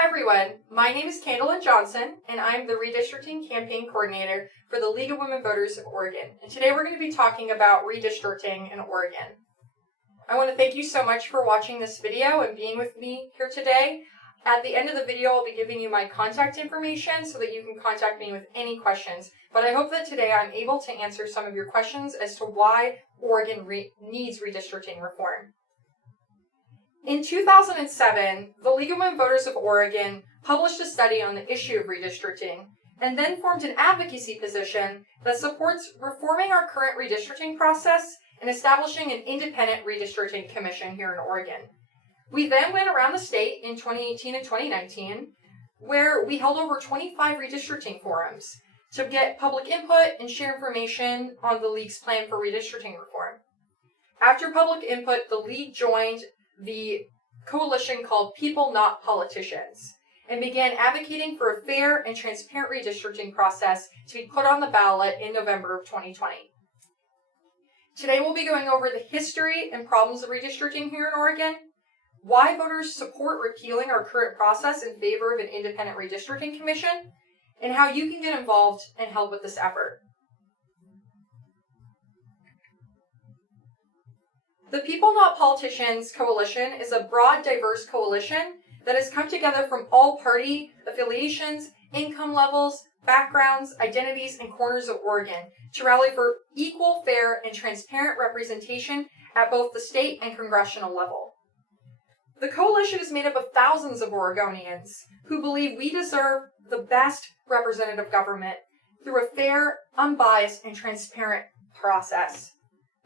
Hi everyone, my name is Candlin Johnson, and I'm the Redistricting Campaign Coordinator for the League of Women Voters of Oregon. And today we're going to be talking about redistricting in Oregon. I want to thank you so much for watching this video and being with me here today. At the end of the video, I'll be giving you my contact information so that you can contact me with any questions. But I hope that today I'm able to answer some of your questions as to why Oregon needs redistricting reform. In 2007, the League of Women Voters of Oregon published a study on the issue of redistricting and then formed an advocacy position that supports reforming our current redistricting process and establishing an independent redistricting commission here in Oregon. We then went around the state in 2018 and 2019, where we held over 25 redistricting forums to get public input and share information on the League's plan for redistricting reform. After public input, the League joined the coalition called People Not Politicians and began advocating for a fair and transparent redistricting process to be put on the ballot in November of 2020. Today we'll be going over the history and problems of redistricting here in Oregon, why voters support repealing our current process in favor of an independent redistricting commission, and how you can get involved and help with this effort. The People Not Politicians Coalition is a broad, diverse coalition that has come together from all party affiliations, income levels, backgrounds, identities, and corners of Oregon to rally for equal, fair, and transparent representation at both the state and congressional level. The coalition is made up of thousands of Oregonians who believe we deserve the best representative government through a fair, unbiased, and transparent process.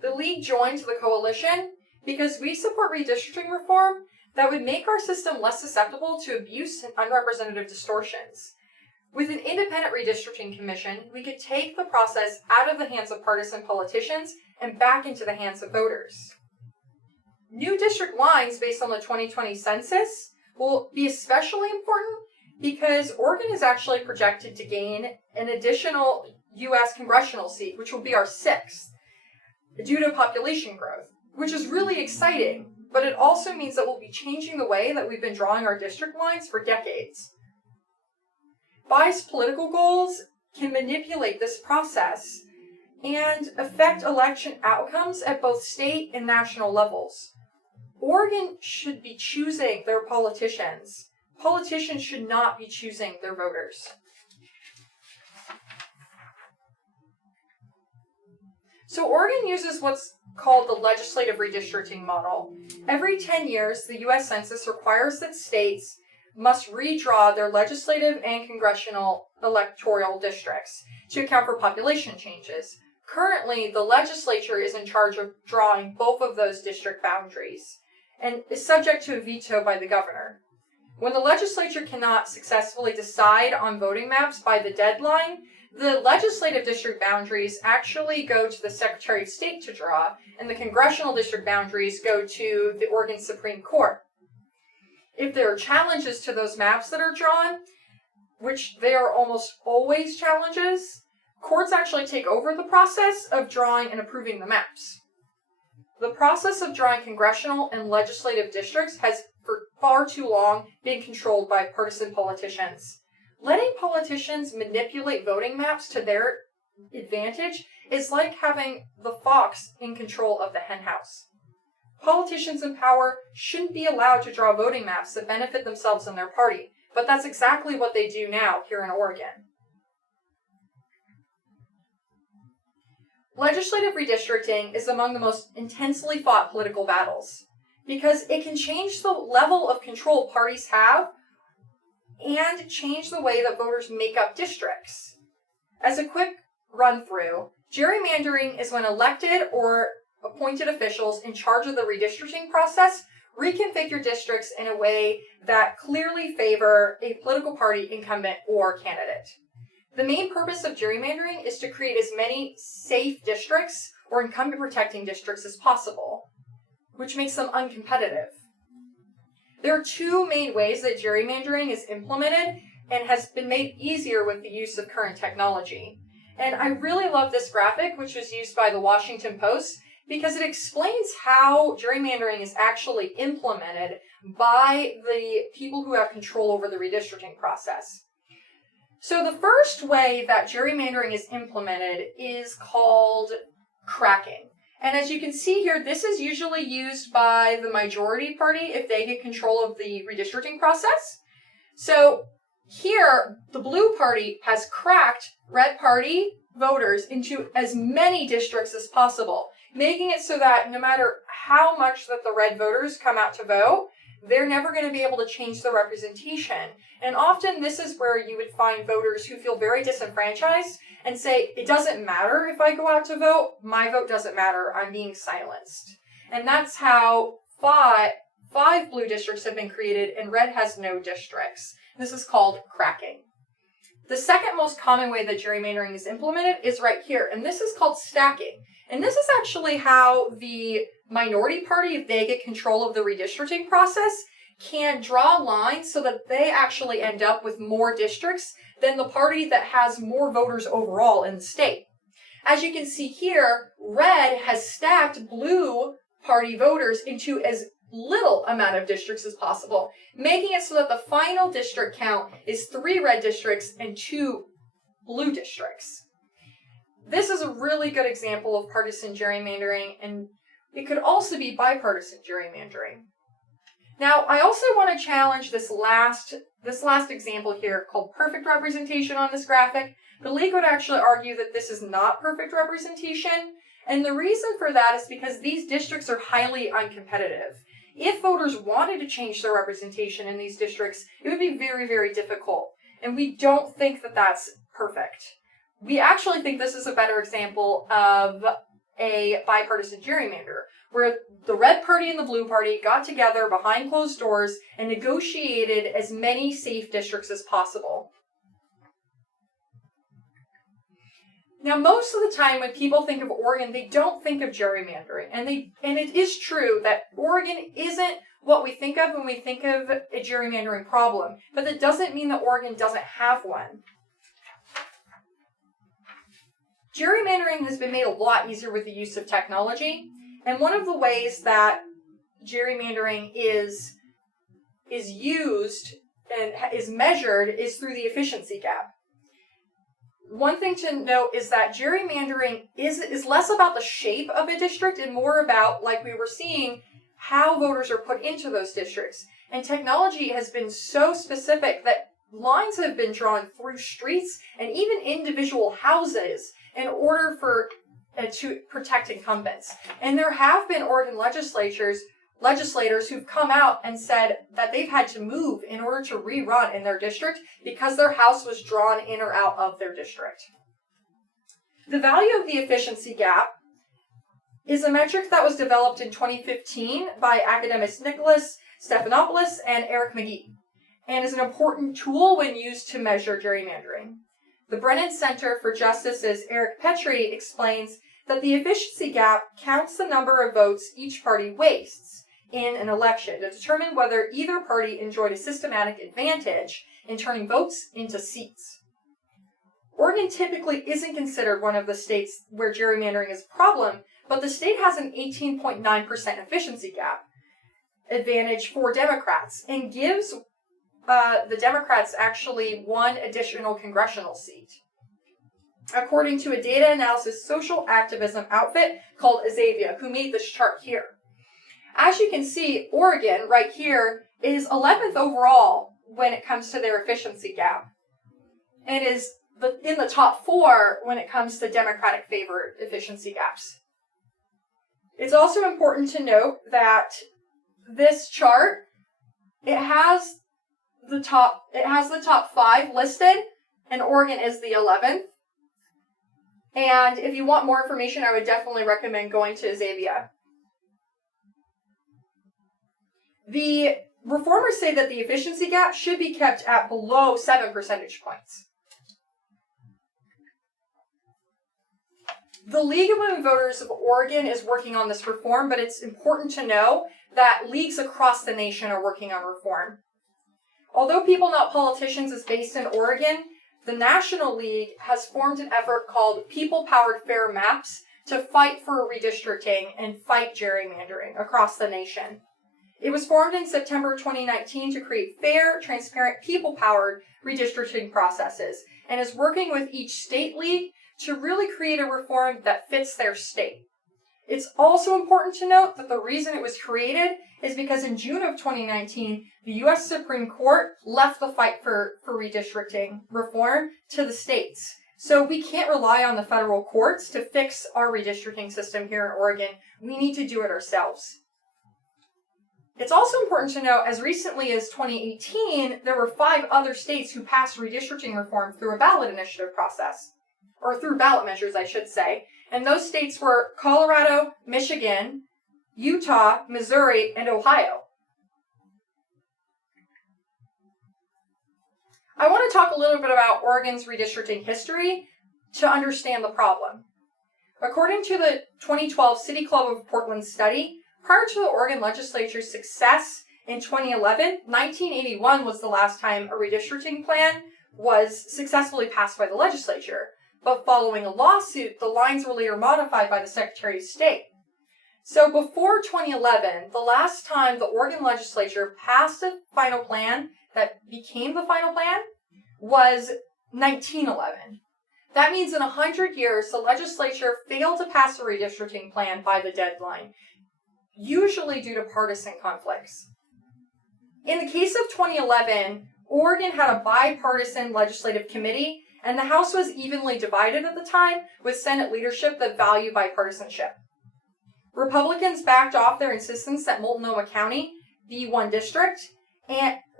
The League joined the coalition because we support redistricting reform that would make our system less susceptible to abuse and unrepresentative distortions. With an independent redistricting commission, we could take the process out of the hands of partisan politicians and back into the hands of voters. New district lines based on the 2020 census will be especially important because Oregon is actually projected to gain an additional U.S. congressional seat, which will be our 6th. Due to population growth, which is really exciting, but it also means that we'll be changing the way that we've been drawing our district lines for decades. Biased political goals can manipulate this process and affect election outcomes at both state and national levels. Oregon should be choosing their politicians. Politicians should not be choosing their voters. So Oregon uses what's called the legislative redistricting model. Every 10 years, the U.S. Census requires that states must redraw their legislative and congressional electoral districts to account for population changes. Currently, the legislature is in charge of drawing both of those district boundaries and is subject to a veto by the governor. When the legislature cannot successfully decide on voting maps by the deadline, the legislative district boundaries actually go to the Secretary of State to draw, and the congressional district boundaries go to the Oregon Supreme Court. If there are challenges to those maps that are drawn, which they are almost always challenges, courts actually take over the process of drawing and approving the maps. The process of drawing congressional and legislative districts has for far too long been controlled by partisan politicians. Letting politicians manipulate voting maps to their advantage is like having the fox in control of the henhouse. Politicians in power shouldn't be allowed to draw voting maps that benefit themselves and their party, but that's exactly what they do now here in Oregon. Legislative redistricting is among the most intensely fought political battles because it can change the level of control parties have and change the way that voters make up districts. As a quick run-through, gerrymandering is when elected or appointed officials in charge of the redistricting process reconfigure districts in a way that clearly favor a political party, incumbent, or candidate. The main purpose of gerrymandering is to create as many safe districts or incumbent-protecting districts as possible, which makes them uncompetitive. There are two main ways that gerrymandering is implemented and has been made easier with the use of current technology. And I really love this graphic, which was used by the Washington Post, because it explains how gerrymandering is actually implemented by the people who have control over the redistricting process. So the first way that gerrymandering is implemented is called cracking. And as you can see here, this is usually used by the majority party if they get control of the redistricting process. So here, the blue party has cracked red party voters into as many districts as possible, making it so that no matter how much that the red voters come out to vote, they're never going to be able to change the representation. And often this is where you would find voters who feel very disenfranchised and say, it doesn't matter if I go out to vote, my vote doesn't matter, I'm being silenced. And that's how five blue districts have been created and red has no districts. This is called cracking. The second most common way that gerrymandering is implemented is right here, and this is called stacking. And this is actually how the minority party, if they get control of the redistricting process, can draw lines so that they actually end up with more districts than the party that has more voters overall in the state. As you can see here, red has stacked blue party voters into as little amount of districts as possible, making it so that the final district count is 3 red districts and 2 blue districts. This is a really good example of partisan gerrymandering, and it could also be bipartisan gerrymandering. Now, I also want to challenge this last example here called perfect representation on this graphic. The league would actually argue that this is not perfect representation, and the reason for that is because these districts are highly uncompetitive. If voters wanted to change their representation in these districts, it would be very, very difficult, and we don't think that that's perfect. We actually think this is a better example of a bipartisan gerrymander, where the red party and the blue party got together behind closed doors and negotiated as many safe districts as possible. Now, most of the time when people think of Oregon, they don't think of gerrymandering. And it is true that Oregon isn't what we think of when we think of a gerrymandering problem. But that doesn't mean that Oregon doesn't have one. Gerrymandering has been made a lot easier with the use of technology. And one of the ways that gerrymandering is used and is measured is through the efficiency gap. One thing to note is that gerrymandering is less about the shape of a district and more about, like we were seeing, how voters are put into those districts. And technology has been so specific that lines have been drawn through streets and even individual houses in order to protect incumbents. And there have been Oregon legislators who've come out and said that they've had to move in order to rerun in their district because their house was drawn in or out of their district. The value of the efficiency gap is a metric that was developed in 2015 by academics Nicholas Stephanopoulos and Eric McGee, and is an important tool when used to measure gerrymandering. The Brennan Center for Justice's Eric Petrie explains that the efficiency gap counts the number of votes each party wastes in an election to determine whether either party enjoyed a systematic advantage in turning votes into seats. Oregon typically isn't considered one of the states where gerrymandering is a problem, but the state has an 18.9% efficiency gap advantage for Democrats and gives the Democrats actually 1 additional congressional seat, according to a data analysis social activism outfit called Azavia, who made this chart here. As you can see, Oregon, right here, is 11th overall when it comes to their efficiency gap, and is in the top 4 when it comes to Democratic favored efficiency gaps. It's also important to note that this chart, it has the top 5 listed, and Oregon is the 11th. And if you want more information, I would definitely recommend going to Azavia. The reformers say that the efficiency gap should be kept at below 7 percentage points. The League of Women Voters of Oregon is working on this reform, but it's important to know that leagues across the nation are working on reform. Although People Not Politicians is based in Oregon, the National League has formed an effort called PeoplePowered Fair Maps to fight for redistricting and fight gerrymandering across the nation. It was formed in September 2019 to create fair, transparent, people-powered redistricting processes, and is working with each state league to really create a reform that fits their state. It's also important to note that the reason it was created is because in June of 2019, the U.S. Supreme Court left the fight for redistricting reform to the states. So we can't rely on the federal courts to fix our redistricting system here in Oregon. We need to do it ourselves. It's also important to note, as recently as 2018, there were 5 other states who passed redistricting reform through a ballot initiative process, or through ballot measures, I should say. And those states were Colorado, Michigan, Utah, Missouri, and Ohio. I want to talk a little bit about Oregon's redistricting history to understand the problem. According to the 2012 City Club of Portland study, prior to the Oregon legislature's success in 2011, 1981 was the last time a redistricting plan was successfully passed by the legislature. But following a lawsuit, the lines were later modified by the Secretary of State. So before 2011, the last time the Oregon legislature passed a final plan that became the final plan was 1911. That means in 100 years, the legislature failed to pass a redistricting plan by the deadline, usually due to partisan conflicts. In the case of 2011, Oregon had a bipartisan legislative committee, and the House was evenly divided at the time, with Senate leadership that valued bipartisanship. Republicans backed off their insistence that Multnomah County be one district,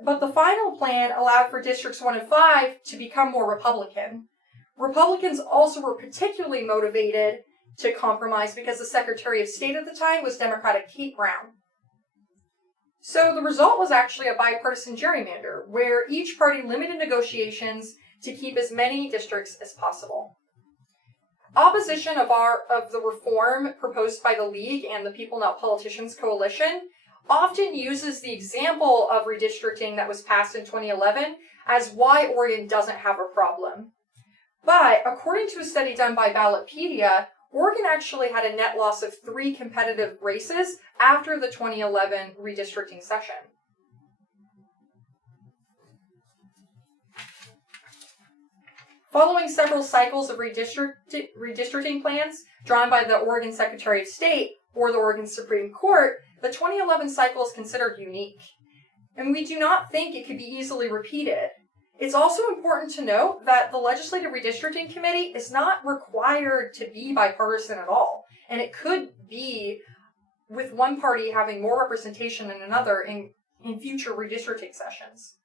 but the final plan allowed for districts 1 and 5 to become more Republican. Republicans also were particularly motivated to compromise because the Secretary of State at the time was Democratic Kate Brown. So the result was actually a bipartisan gerrymander, where each party limited negotiations to keep as many districts as possible. Opposition of the reform proposed by the League and the People Not Politicians Coalition often uses the example of redistricting that was passed in 2011 as why Oregon doesn't have a problem. But according to a study done by Ballotpedia, Oregon actually had a net loss of 3 competitive races after the 2011 redistricting session. Following several cycles of redistricting plans drawn by the Oregon Secretary of State or the Oregon Supreme Court, the 2011 cycle is considered unique, and we do not think it could be easily repeated. It's also important to note that the Legislative Redistricting Committee is not required to be bipartisan at all, and it could be with one party having more representation than another in future redistricting sessions.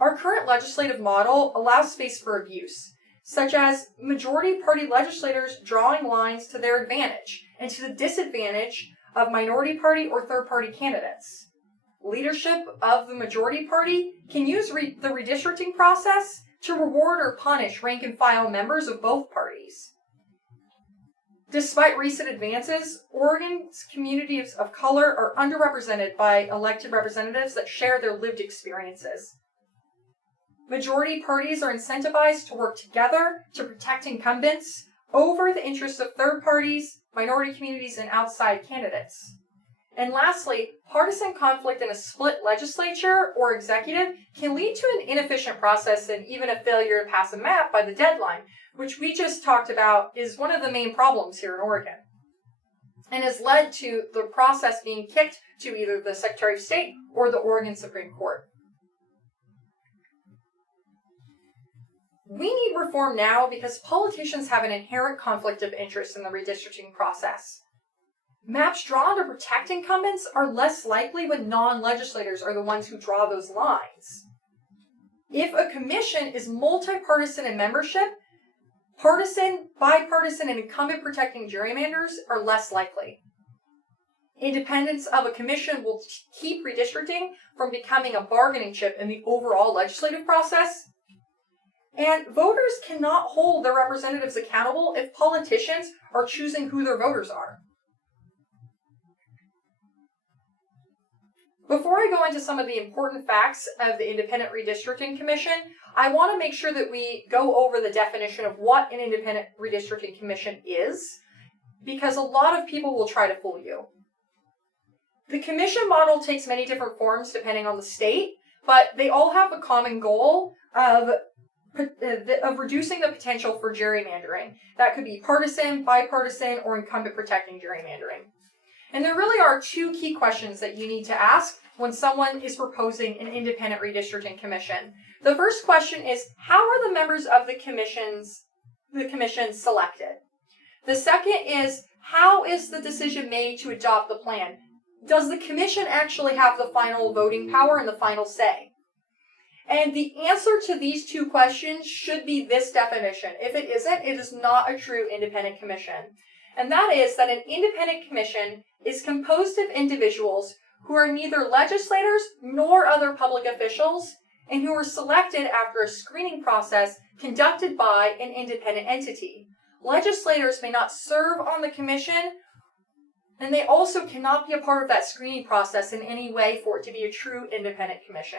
Our current legislative model allows space for abuse, such as majority party legislators drawing lines to their advantage and to the disadvantage of minority party or third party candidates. Leadership of the majority party can use the redistricting process to reward or punish rank and file members of both parties. Despite recent advances, Oregon's communities of color are underrepresented by elected representatives that share their lived experiences. Majority parties are incentivized to work together to protect incumbents over the interests of third parties, minority communities, and outside candidates. And lastly, partisan conflict in a split legislature or executive can lead to an inefficient process and even a failure to pass a map by the deadline, which we just talked about is one of the main problems here in Oregon, and has led to the process being kicked to either the Secretary of State or the Oregon Supreme Court. We need reform now because politicians have an inherent conflict of interest in the redistricting process. Maps drawn to protect incumbents are less likely when non-legislators are the ones who draw those lines. If a commission is multi-partisan in membership, partisan, bipartisan, and incumbent-protecting gerrymanders are less likely. Independence of a commission will keep redistricting from becoming a bargaining chip in the overall legislative process. And voters cannot hold their representatives accountable if politicians are choosing who their voters are. Before I go into some of the important facts of the Independent Redistricting Commission, I want to make sure that we go over the definition of what an Independent Redistricting Commission is, because a lot of people will try to fool you. The commission model takes many different forms depending on the state, but they all have a common goal of reducing the potential for gerrymandering. That could be partisan, bipartisan, or incumbent protecting gerrymandering. And there really are two key questions that you need to ask when someone is proposing an independent redistricting commission. The first question is, how are the members of the commission selected? The second is, how is the decision made to adopt the plan? Does the commission actually have the final voting power and the final say? And the answer to these two questions should be this definition. If it isn't, it is not a true independent commission. And that is that an independent commission is composed of individuals who are neither legislators nor other public officials, and who are selected after a screening process conducted by an independent entity. Legislators may not serve on the commission, and they also cannot be a part of that screening process in any way for it to be a true independent commission.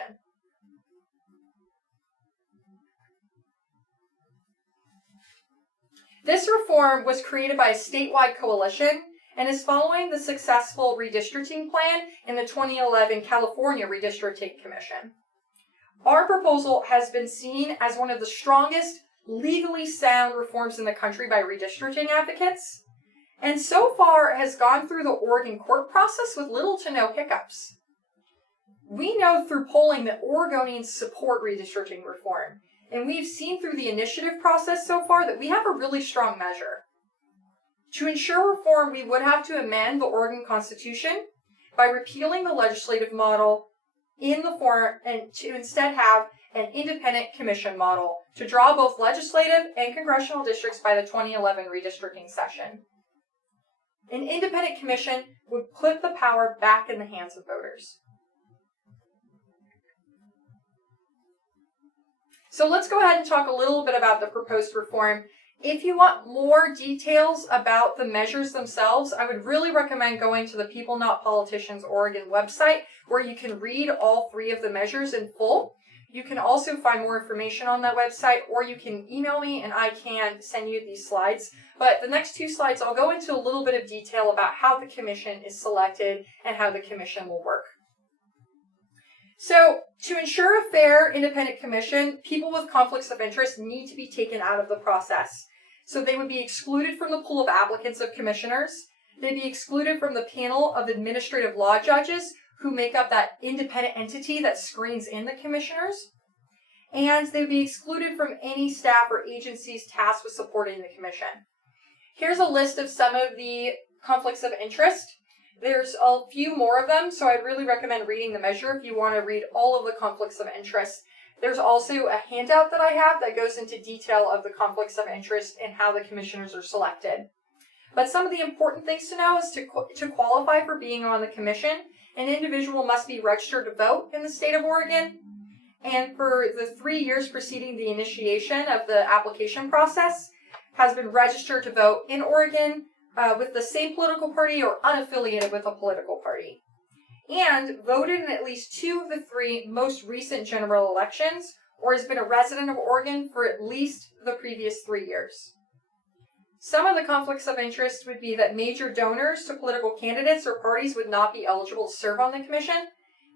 This reform was created by a statewide coalition and is following the successful redistricting plan in the 2011 California Redistricting Commission. Our proposal has been seen as one of the strongest legally sound reforms in the country by redistricting advocates, and so far has gone through the Oregon court process with little to no hiccups. We know through polling that Oregonians support redistricting reform, and we've seen through the initiative process so far that we have a really strong measure. To ensure reform, we would have to amend the Oregon Constitution by repealing the legislative model in the form and to instead have an independent commission model to draw both legislative and congressional districts by the 2011 redistricting session. An independent commission would put the power back in the hands of voters. So let's go ahead and talk a little bit about the proposed reform. If you want more details about the measures themselves, I would really recommend going to the People Not Politicians Oregon website, where you can read all three of the measures in full. You can also find more information on that website, or you can email me and I can send you these slides. But the next two slides, I'll go into a little bit of detail about how the commission is selected and how the commission will work. So, to ensure a fair, independent commission, people with conflicts of interest need to be taken out of the process. So they would be excluded from the pool of applicants of commissioners. They'd be excluded from the panel of administrative law judges who make up that independent entity that screens in the commissioners. And they'd be excluded from any staff or agencies tasked with supporting the commission. Here's a list of some of the conflicts of interest. There's a few more of them, so I'd really recommend reading the measure if you want to read all of the conflicts of interest. There's also a handout that I have that goes into detail of the conflicts of interest and how the commissioners are selected. But some of the important things to know is to qualify for being on the commission, an individual must be registered to vote in the state of Oregon. And for the 3 years preceding the initiation of the application process, has been registered to vote in Oregon with the same political party or unaffiliated with a political party, and voted in at least 2 of the 3 most recent general elections, or has been a resident of Oregon for at least the previous 3 years. Some of the conflicts of interest would be that major donors to political candidates or parties would not be eligible to serve on the commission,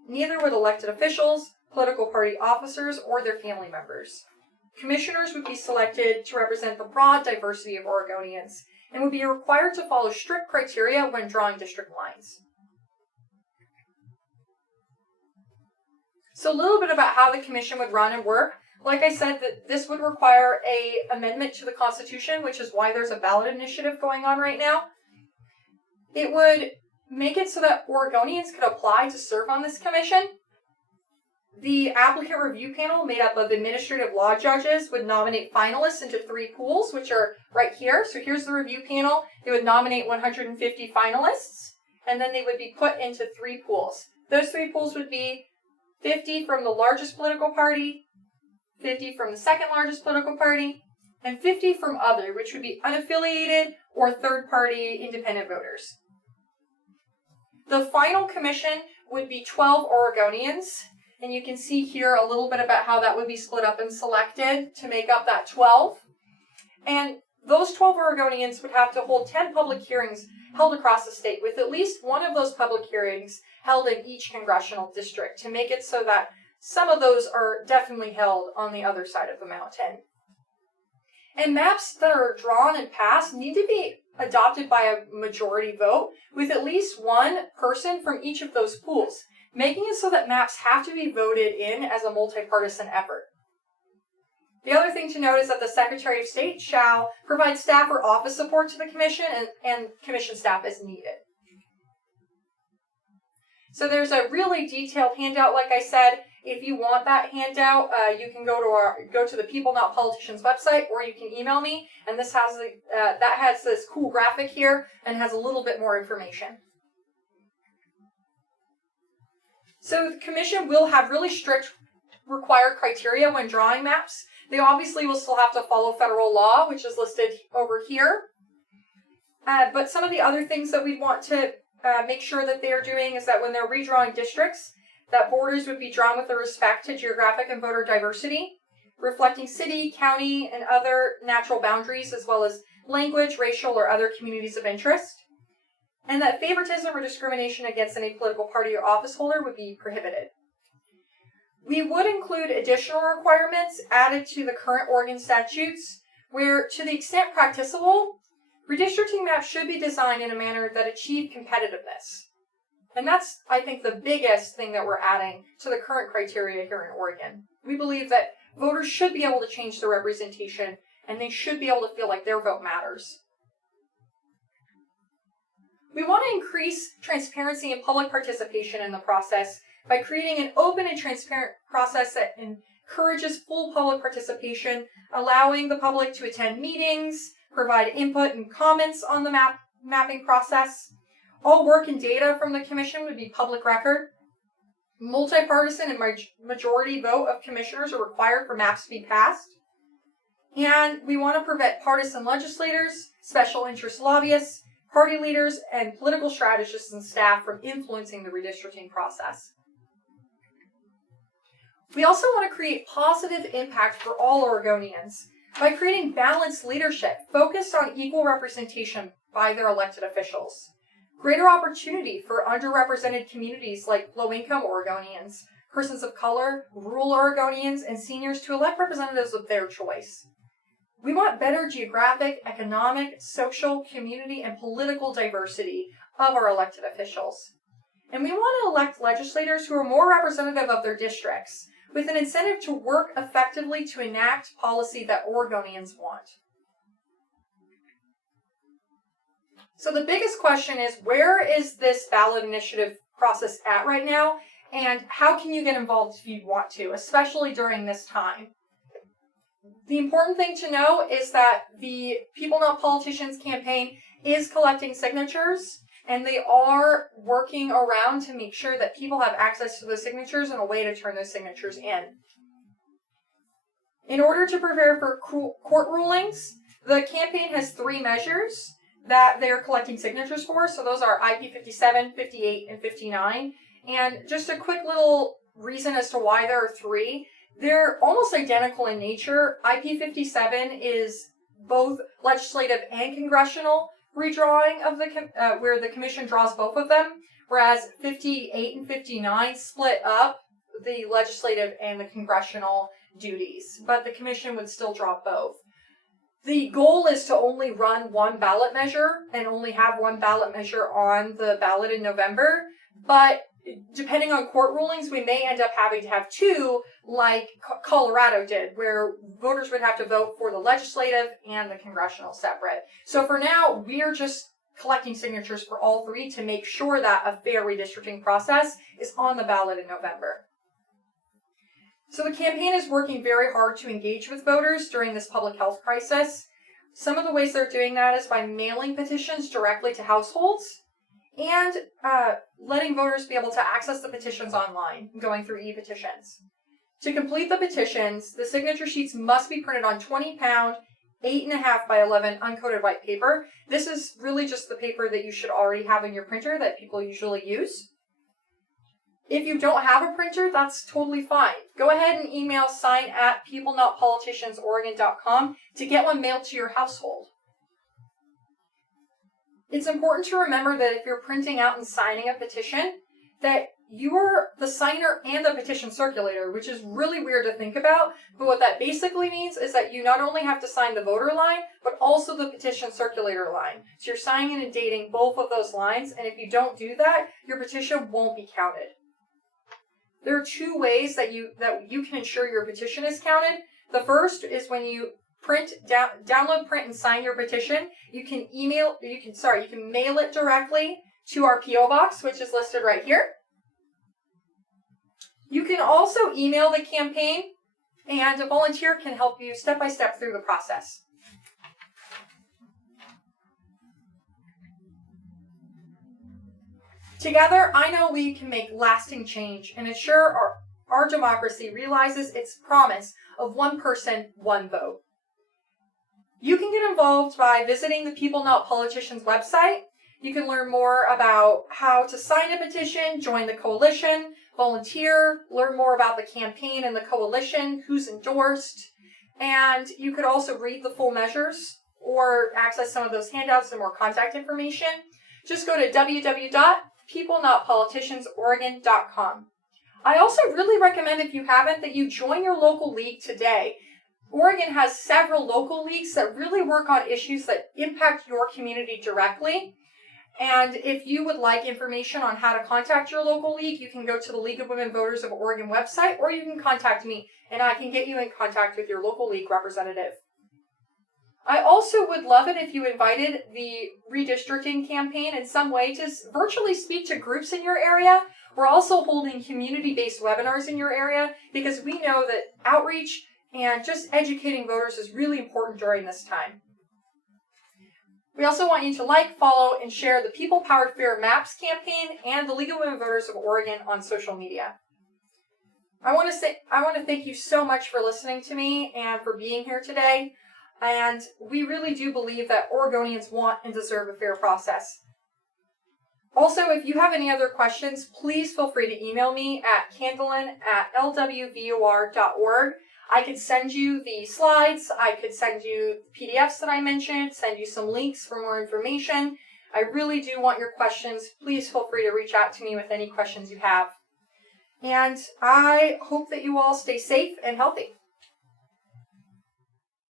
neither would elected officials, political party officers, or their family members. Commissioners would be selected to represent the broad diversity of Oregonians, and would be required to follow strict criteria when drawing district lines. So a little bit about how the commission would run and work. Like I said, that this would require an amendment to the Constitution, which is why there's a ballot initiative going on right now. It would make it so that Oregonians could apply to serve on this commission. The applicant review panel, made up of administrative law judges, would nominate finalists into 3 pools, which are right here. So here's the review panel. They would nominate 150 finalists, and then they would be put into 3 pools. Those 3 pools would be 50 from the largest political party, 50 from the second largest political party, and 50 from other, which would be unaffiliated or third-party independent voters. The final commission would be 12 Oregonians. And you can see here a little bit about how that would be split up and selected to make up that 12. And those 12 Oregonians would have to hold 10 public hearings held across the state, with at least one of those public hearings held in each congressional district, to make it so that some of those are definitely held on the other side of the mountain. And maps that are drawn and passed need to be adopted by a majority vote, with at least one person from each of those pools, making it so that maps have to be voted in as a multi-partisan effort. The other thing to note is that the Secretary of State shall provide staff or office support to the Commission and Commission staff as needed. So there's a really detailed handout, like I said. If you want that handout, you can go to the People Not Politicians website, or you can email me. And this has that has this cool graphic here and has a little bit more information. So the Commission will have really strict required criteria when drawing maps. They obviously will still have to follow federal law, which is listed over here. But some of the other things that we'd want to make sure that they are doing is that when they're redrawing districts, that borders would be drawn with respect to geographic and voter diversity, reflecting city, county, and other natural boundaries, as well as language, racial, or other communities of interest. And that favoritism or discrimination against any political party or office holder would be prohibited. We would include additional requirements added to the current Oregon statutes, where, to the extent practicable, redistricting maps should be designed in a manner that achieve competitiveness. And that's, I think, the biggest thing that we're adding to the current criteria here in Oregon. We believe that voters should be able to change their representation, and they should be able to feel like their vote matters. We want to increase transparency and public participation in the process by creating an open and transparent process that encourages full public participation, allowing the public to attend meetings, provide input and comments on the mapping process. All work and data from the Commission would be public record. Multi-partisan and majority vote of commissioners are required for maps to be passed. And we want to prevent partisan legislators, special interest lobbyists, party leaders, and political strategists and staff from influencing the redistricting process. We also want to create positive impact for all Oregonians by creating balanced leadership focused on equal representation by their elected officials. Greater opportunity for underrepresented communities like low-income Oregonians, persons of color, rural Oregonians, and seniors to elect representatives of their choice. We want better geographic, economic, social, community, and political diversity of our elected officials. And we want to elect legislators who are more representative of their districts, with an incentive to work effectively to enact policy that Oregonians want. So the biggest question is, where is this ballot initiative process at right now, and how can you get involved if you want to, especially during this time? The important thing to know is that the People Not Politicians campaign is collecting signatures, and they are working around to make sure that people have access to those signatures and a way to turn those signatures in. In order to prepare for court rulings, the campaign has 3 measures that they're collecting signatures for. So those are IP 57, 58, and 59. And just a quick little reason as to why there are 3. They're almost identical in nature. IP 57 is both legislative and congressional redrawing of where the Commission draws both of them, whereas 58 and 59 split up the legislative and the congressional duties, but the Commission would still draw both. The goal is to only run one ballot measure and only have one ballot measure on the ballot in November, but depending on court rulings, we may end up having to have 2, like Colorado did, where voters would have to vote for the legislative and the congressional separate. So for now, we are just collecting signatures for all 3 to make sure that a fair redistricting process is on the ballot in November. So the campaign is working very hard to engage with voters during this public health crisis. Some of the ways they're doing that is by mailing petitions directly to households, and letting voters be able to access the petitions online, going through e-petitions. To complete the petitions, the signature sheets must be printed on 20-pound, 8.5 by 11 uncoated white paper. This is really just the paper that you should already have in your printer that people usually use. If you don't have a printer, that's totally fine. Go ahead and email sign@peoplenotpoliticiansoregon.com to get one mailed to your household. It's important to remember that if you're printing out and signing a petition, that you're the signer and the petition circulator, which is really weird to think about. But what that basically means is that you not only have to sign the voter line, but also the petition circulator line. So you're signing and dating both of those lines. And if you don't do that, your petition won't be counted. There are two ways that you can ensure your petition is counted. The first is when you download, print, and sign your petition. You can mail it directly to our P.O. Box, which is listed right here. You can also email the campaign, and a volunteer can help you step by step through the process. Together, I know we can make lasting change and ensure our democracy realizes its promise of one person, one vote. You can get involved by visiting the People Not Politicians website. You can learn more about how to sign a petition, join the coalition, volunteer, learn more about the campaign and the coalition, who's endorsed, and you could also read the full measures or access some of those handouts and more contact information. Just go to www.peoplenotpoliticiansoregon.com. I also really recommend, if you haven't, that you join your local league today. Oregon has several local leagues that really work on issues that impact your community directly. And if you would like information on how to contact your local league, you can go to the League of Women Voters of Oregon website, or you can contact me, and I can get you in contact with your local league representative. I also would love it if you invited the Redistricting campaign in some way to virtually speak to groups in your area. We're also holding community-based webinars in your area because we know that outreach and just educating voters is really important during this time. We also want you to like, follow, and share the PeoplePowered Fair Maps campaign and the League of Women Voters of Oregon on social media. I want to thank you so much for listening to me and for being here today. And we really do believe that Oregonians want and deserve a fair process. Also, if you have any other questions, please feel free to email me at candlin@LWVOR.org. I could send you the slides, I could send you PDFs that I mentioned, send you some links for more information. I really do want your questions. Please feel free to reach out to me with any questions you have. And I hope that you all stay safe and healthy.